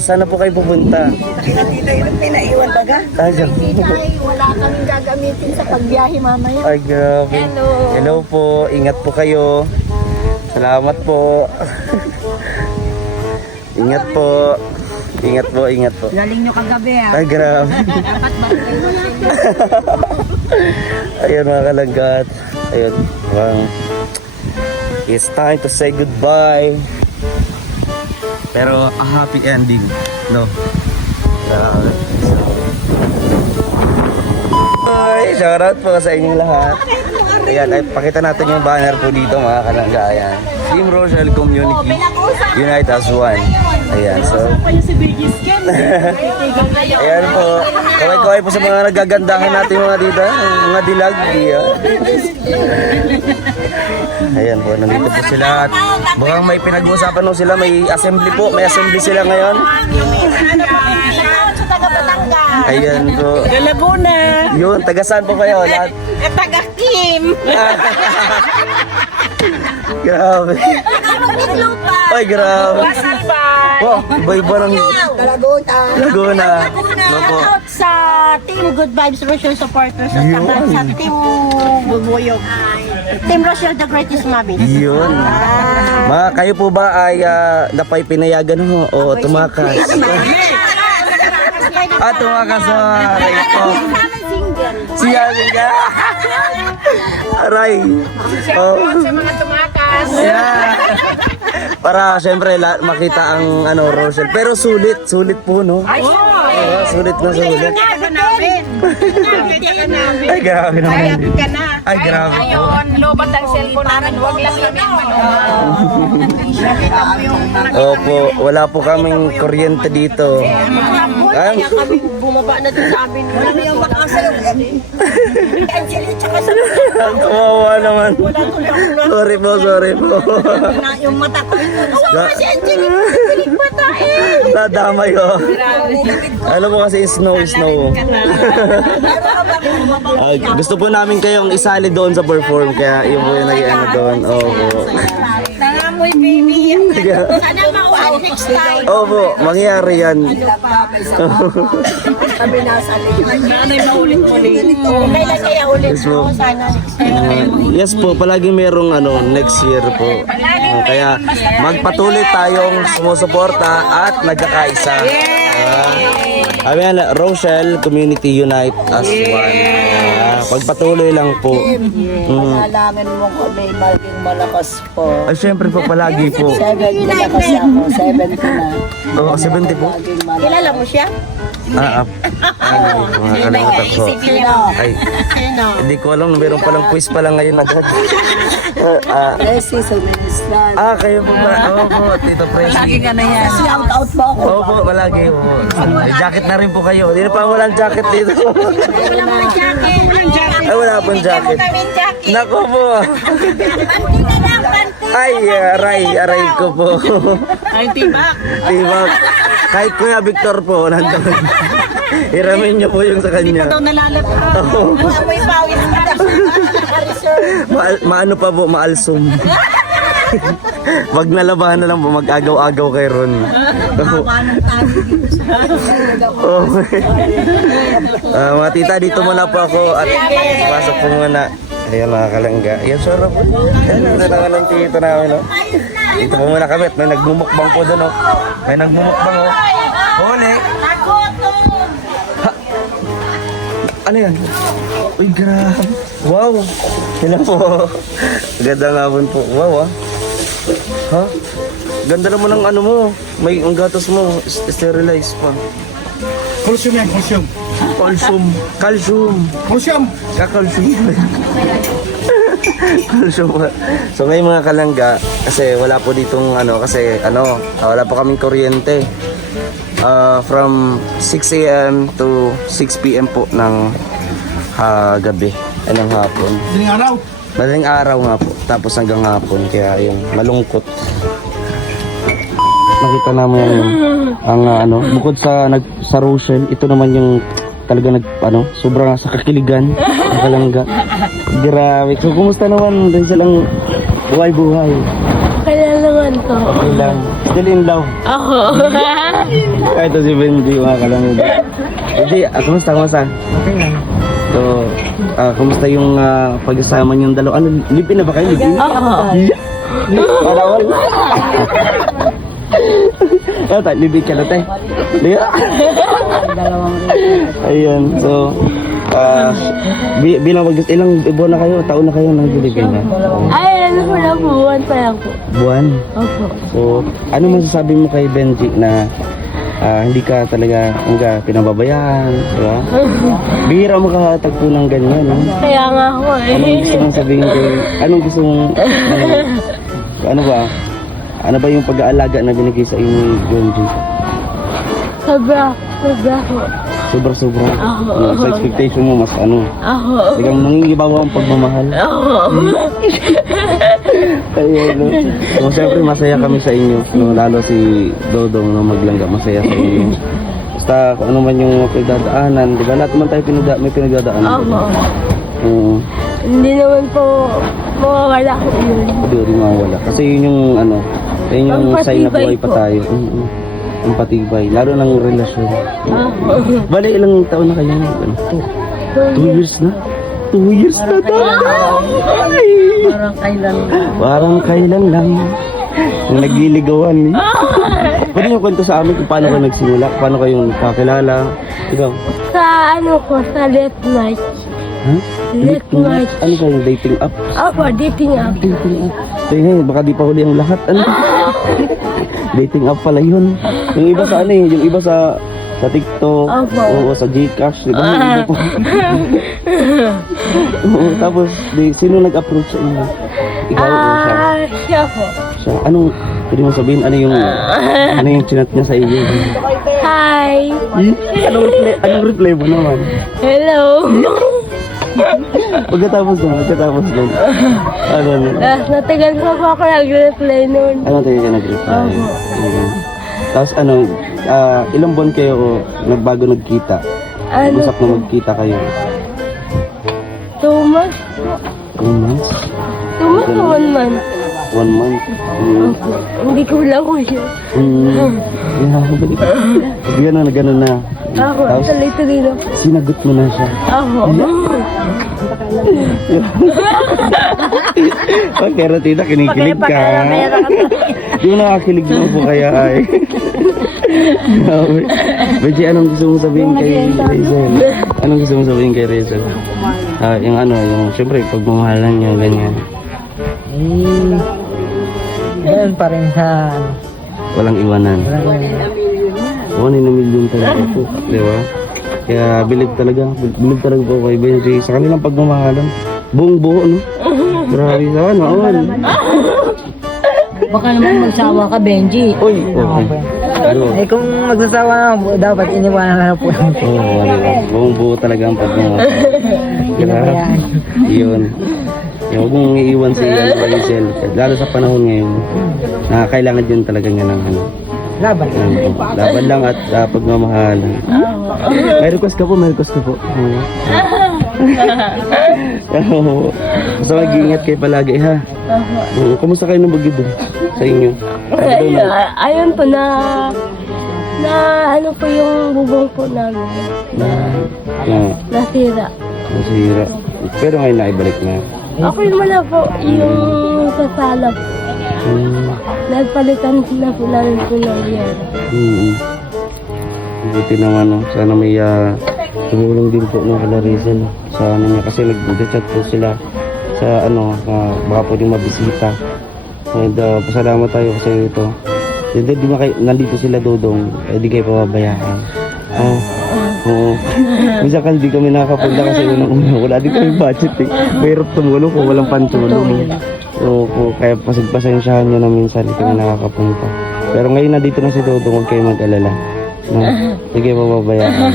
Sana po kayo pupunta? Nakita yung pinaiwan baga. Ay, grabe. Wala kaming gagamitin sa pagbiyahe mamaya. Ay, grabe. Hello. Hello po. Ingat po kayo. Salamat po. Ingat po. Ingat po, ingat po. Galing nyo kagabi ah. Ay, grabe. Dapat barangay mo siya. Ayun mga kalanggat. Ayun. It's time to say goodbye. Pero a happy ending. No? Ay, shoutout po sa inyong lahat. Ayan, ay pakita natin yung banner po dito mga kalangga. Ayan. Team Rochelle Community Unite as One. Ayan, so ayan po. Kaway-kaway po sa mga nagagandahan natin mga dito. Mga dilag. Ayan po, nandito po sila at mukhang may pinag-uusapan po sila. May assembly po. May assembly sila ngayon. Sa taga Batangas. Ayan po. Laguna. Yun, taga saan po kayo? Lahat? Taga Kim. Grabe. Ay, grabe. Salbay. Wow, iba-iba ng Laguna. Opo. Out sa Team Good Vibes Rochelle supporters at saka sa Team Bubuyog. Team Rochelle the greatest mami. Yun. Ma, kayo po ba ay napay pinayagan mo o tumakas? Tumakas mo. Aray po. Siya, siya. Aray. Oh. Sa mga tumakas. Yeah. Para syempre makita ang Rochelle. Pero sulit po no. Sulit na sulit. Ay, grabe naman. Ka na. Ay, grabe. Ngayon, lobat ang cellphone namin. Huwag lang kami Nakita mo yung Opo, wala po kaming kuryente dito. Ay, Kami bumaba na din sa amin. Wala yung makasal. Angeli, tsaka sa kawawa naman. Sorry po. yung mata ko. Si Angeli, Nadamay oh. Alam mo kasi snow. Gusto po namin kayong isali doon sa perform kaya yung po yung nag-ano doon. Opo. Taramoy, baby. Sana mauwi next time. Opo, mangyayari yan. Sabi nasa likod. Nanay, maulit-ulit. Kailan kaya ulit Yes po. mo? Sana next time. Yes po, palagi merong next year po. Kaya magpatuloy tayong sumusuporta at nagkakaisa. Rochelle Community Unite as One. Pagpatuloy lang po. Panalangin mo kami maging malakas po. Ay, syempre po, palagi po. 7 na kasi ako. 70 na. Oo, 70 po. Maging malakas. Kilala mo siya? Nakalimutan ko. Ay, hindi ko alam, meron palang quiz pa lang ngayon agad. Presi sa Ministran. Kayo po ba? Opo, Tito Presi. na yan. Shout out po ako. Opo, palagi po. May jacket na rin po kayo. Hindi na pa walang jacket dito. Wala mo ng jacket. Ay, wala pong jacket. Nako po. Ay, aray ko po. Ay, tibak. Tibak. Kahit Kuya Victor po, nandun. Iramin niyo po yung sa kanya. Ito nalalap. Amoy pawis na. Maano pa po, maalsum. Wag nalabahan na lang po, mag-agaw-agaw kay Ron. Hawa ng tali dito sa Mga tita, dito muna po ako at pasok po muna. Ayan mga kalangga. Ayan, sarap po. Ayan, ang tanangan ng tito namin, no? Dito po muna kami at may nagmumukbang po doon, no? May nagmumukbang, no? Huli! Ano yan? Uy, grabe. Wow! Yan po. Ganda nga po. Wow, ah. Ha? Ganda naman ng ano mo. May ang gatas mo. Sterilized pa. Calcium yan, calcium. Calcium. Calcium! Kakalcium. Calcium. So ngayon mga kalangga, kasi wala po ditong wala pa kaming kuryente. From 6 a.m. to 6 p.m. po ng gabi. Ng hapon. Dining araw. Madaling araw nga po. Tapos hanggang hapon. Kaya yung malungkot. Nakita namin bukod sa Rochelle, ito naman yung talaga sobrang sa kakiligan ng kalangga. Grabe. So kumusta naman din silang buhay-buhay? Kaya naman to. Okay lang. Still in love. Ako. Ito si Benji, mga kalamida. Benji, kumusta? So, kumusta yung pag-asama niyong dalawa? Ano, live-in na ba kayo? Live-in? Ako. Para wala. Live-in ka na tayo. Ayun, so, bilang ilang buwan na kayo, taon na kayo nag-live-in na? Ay, ano po lang po, buwan pa lang po. Buwan? Opo. So, ano masasabi mo kay Benji na hindi ka talaga pinababayaan, di ba? Bihira mo makatagpo ng ganyan, no? Kaya nga ako Anong gusto mong sabihin kay... Anong gusto mong... ano ba? Ano ba yung pag-aalaga na binigay sa inyo ni Benji? Sobra po. Sobra-sobra. Oo. Sa expectation mo, mas ano? Ako. Biglang nangingibawa ang pagmamahal. Ako. Ayun, no? So, siyempre masaya kami sa inyo. No? Lalo si Dodong na maglangga, masaya sa inyo. Basta kung ano man yung pinagdadaanan, di ba? Lahat naman tayo may pinagdadaanan. Ako. Oo. Hindi naman po mawawala ko yun. Hindi rin mawala. Kasi yun yung ano, yun yung Ang sign na patibay buhay pa po. tayo. Ang patibay. Lalo ng relasyon. Ako. Bali, ilang taon na kayo? Ano? 2 years na? 2 years na tayo. Parang kailan Parang kailan lang. Yung nagliligawan. Pwede niyo kwento sa amin kung paano kayo nagsimula? Paano kayong nagkakilala? Ikaw? Sa ano ko, sa late night. Ha? Late night. Ano kayong dating app? Opo, dating app. Dating app. So, hey, baka di pa huli ang lahat. Ano? Dating app pala yun. Yung iba sa ano eh, yung iba sa TikTok, Opo. oo, sa Gcash, di ba? Yung iba po. Oo, tapos, sino nag-approach sa inyo? Ikaw o siya? Siya po. Siya, pwede mo sabihin, ano yung chinat niya sa iyo? Hi. Anong reply mo naman? Hello. Pagkatapos nun. Ano? Natagal pa po ako nag-reply noon. Ano tayo ka nag-reply? Opo. Ayun. Tapos ilang buwan kayo nagbago nagkita? Ano Usap na magkita kayo? 2 months? 2 months? 2 months o 1 month? 1 month? Opo. Hindi ko lang ko siya. Gano'n na. Ako, Tapos, tuloy-tuloy na po. sinagot mo na siya. Ako. Pero tita, kinikilig ka. Di mo nakakilig mo po kaya ay. Benji, anong gusto mong sabihin kay Rizel? Anong gusto mong sabihin kay Rizel? Yung syempre, pagmamahalan niyo, ganyan. Ganun pa rin sa Walang iwanan. 1 in a million talaga po, di ba? Kaya believe talaga po kay Benji sa kanilang pagmamahalan. Buong buo, no? Grabe sana, all. baka naman magsawa ka, Benji. Uy, okay. Ano? Eh kung magsasawa na, dapat iniwanan na po. Buong buo talaga ang pagmamahalan. Grabe. Yun. Huwag mong iiwan si Rizel. Lalo sa panahon ngayon, na kailangan din talaga niya ng Laban. laban lang at pagmamahalan. May request ka po. Basta mag-iingat kayo palagi, ha? Kumusta kayo ng bagyo doon sa inyo? Ayun po na ano po yung bubong po namin nasira. Nasira. Pero ngayon naibalik na. Okay naman na po yung sa salap. Nagpalitan na po namin po ng yan. Buti naman, no? Sana may tumulong din po ng kala Rizel sa ano niya. Kasi nag-chat po sila sa baka pwedeng mabisita. And pasalamat tayo kasi ito. Di ba nandito sila Dodong, di kayo pababayaan. Oo. Minsan kasi di kami nakakapunta kasi unang-una wala din kami budget eh. Mahirap tumulong kung walang pantulong. So, kaya pasensyahan nyo na minsan di kami nakakapunta. Pero ngayon nandito na si Dodong, huwag kayo mag-alala. No? Di kayo pababayaan.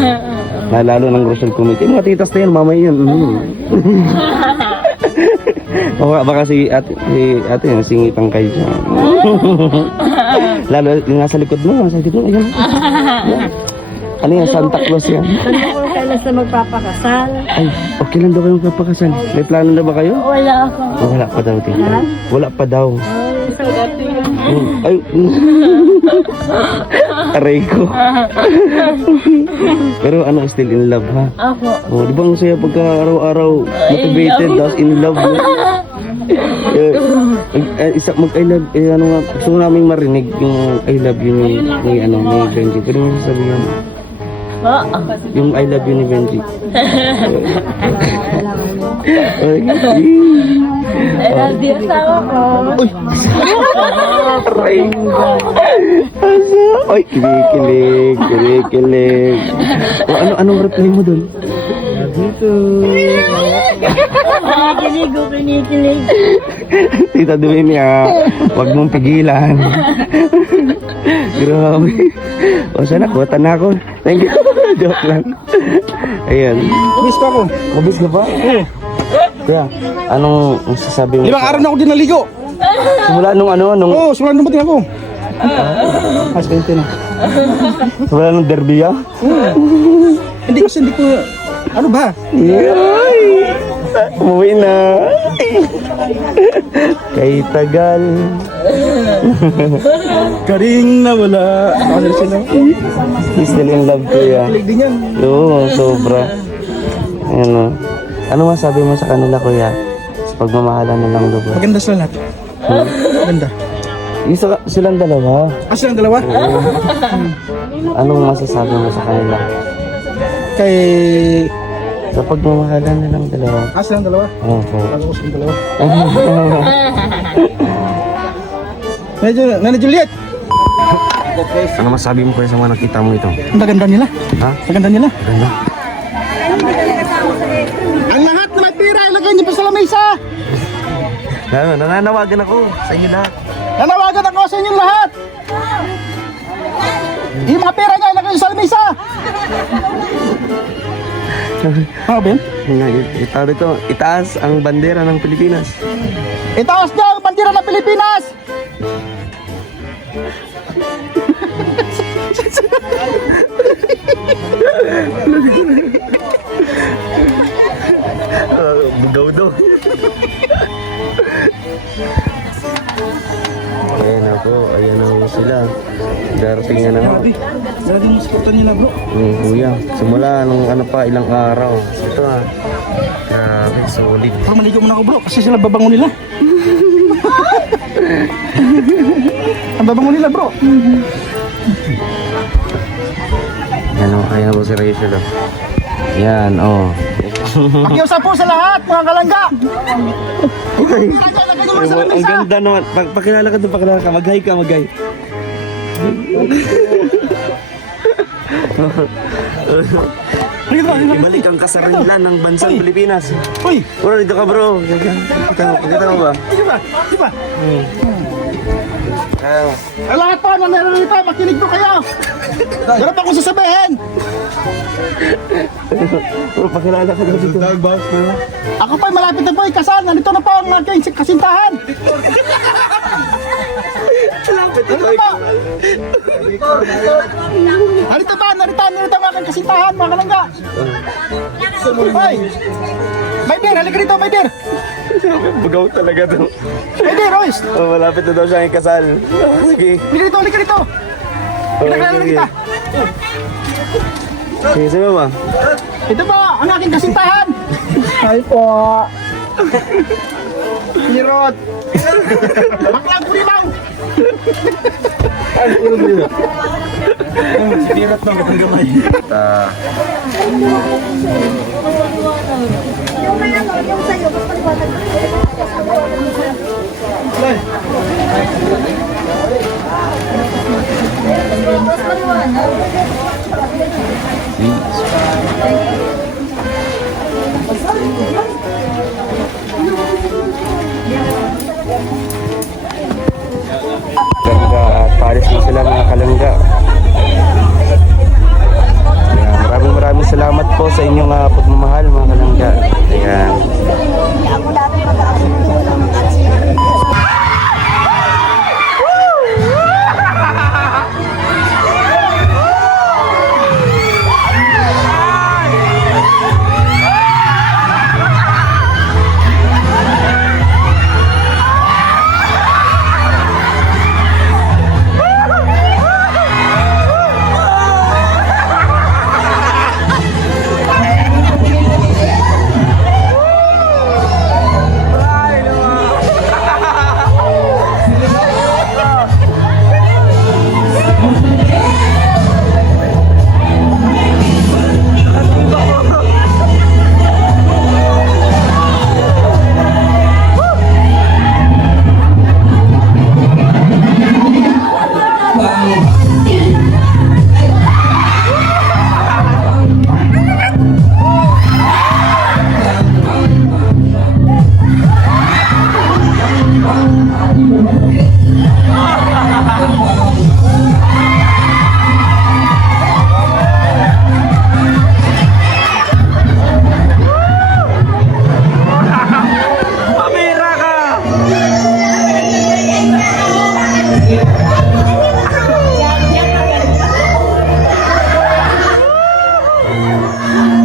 Lalo ng grocery committee. Mga titas na yan, mamay yun. Baka si ate yung singitang kayo dyan. Lalo yung nasa likod mo, ayun. Ano yan, Santa Claus yan? Saan ko kailan sa magpapakasal? Ay, okay lang daw kayo magpapakasal. May plano na ba kayo? Wala ako. Wala pa daw, tita. Wala pa daw. Ay. Aray ko. Pero ano, still in love ha? Opo. Oh, di ba ang saya pagka araw-araw motivated, tapos in love mo? Mag-I love, ano nga, gusto ko namin marinig yung I love you ni Benji. Pero mo sasabihin, yung I love you ni Benji. I love you, asawa ko. Uy! Aray! Asa? Ay, kinikilig. O, anong reply mo dun? Kinikilig. Tita Duminia, wag mong pigilan. Grabe. O sana, kuwatan na ako. Thank you. Joke lang. Ayan. Miss pa ako. Mabis ka pa? Kaya, anong masasabi mo? 5 araw na ako din naligo. Simula nung Oo, sulan dumating ako. Mas 20 na. simula nung derby ah? Hindi kasi hindi ko, ano ba? Yay! Umuwi na. Kay tagal. Karing nawala. Ano sila? He's still in love kuya. Kilig din yan. Oo, sobra. Ano? Ano masabi mo sa kanila kuya? Sa pagmamahalan nilang lugar. Maganda sila lahat. Maganda. Silang dalawa. Silang dalawa? Anong masasabi mo sa kanila? Kay... Sa pagmamahalan nilang dalawa. Silang dalawa? Oo. Ako ko silang dalawa. Nana Juliet! Ano masabi mo kuya sa mga nakita mo ito? Ang ganda nila. Ha? Ang ganda nila. Ganda. Ang lahat na may pira, ilagay niyo pa sa lamesa. Nananawagan ako sa inyo lahat. Nanawagan ako sa inyong lahat. Yung mga pera niya, ilagay niyo sa lamesa. Ano ba yun? Itaas ang bandera ng Pilipinas. Itaas niyo ang bandera ng Pilipinas. Bugaw daw. Ayan ako, ayan ako sila. Darating na naman. Grabe yung masikutan nila bro. Kuya, simula nung ilang araw. Ito grabe, solid. Pero maligo muna ako bro, kasi sila babango nila. Ang babango nila bro. Ayan po si Rachel. Yan, Pakiusap po sa lahat mga kalangga. Ang ganda naman. Pakilala ka doon, pakilala ka. Mag-hi ka, mag-hi. Ibalik ang kasarinlan ng bansang Pilipinas. Uy! Bro, dito ka bro. Kita mo ba? Di ba? Di ba? Ah, Ang lahat po na meron dito, makinig po kayo. Meron pa akong sasabihin. bro, pakilala ka doon dito. Ako po'y malapit na po ikasal. Nandito na po ang aking kasintahan. Nandito po. Narito ang aking kasintahan, mga kalangga. Hoy! May beer, halika rito, may beer. Bugaw talaga to. May beer, Royce. Malapit na daw siya ang kasal. Sige. Halika rito. Kinakilala kita. Sige, sino ba? Ito po, ang aking kasintahan. Hi po. Hirot. Baklang kurimaw. Ay, puro dito. Hirot na, baklang gamay. Kalangga at paris na sila mga kalangga. Ayan, maraming salamat po sa inyong pagmamahal mga kalangga. Ayan. Pabira ka!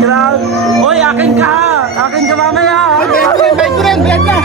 Grabe. Hoy, akin ka ha! Akin ka mamaya ha! Bayad ko rin, bayad ka.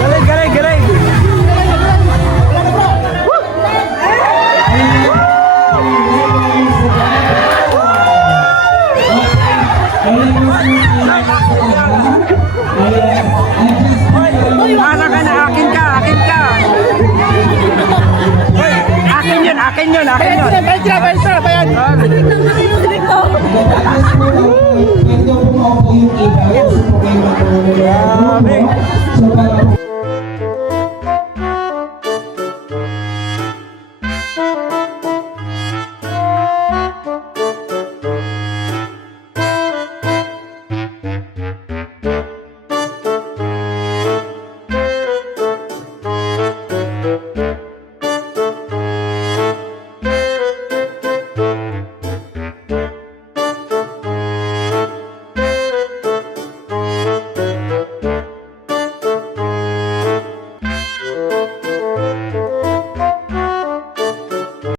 Galing, galing, galing! Para ka na, akin ka, akin ka! Hoy, akin yun, akin yun, akin yun! Bayad ka, bayad ka, bayad.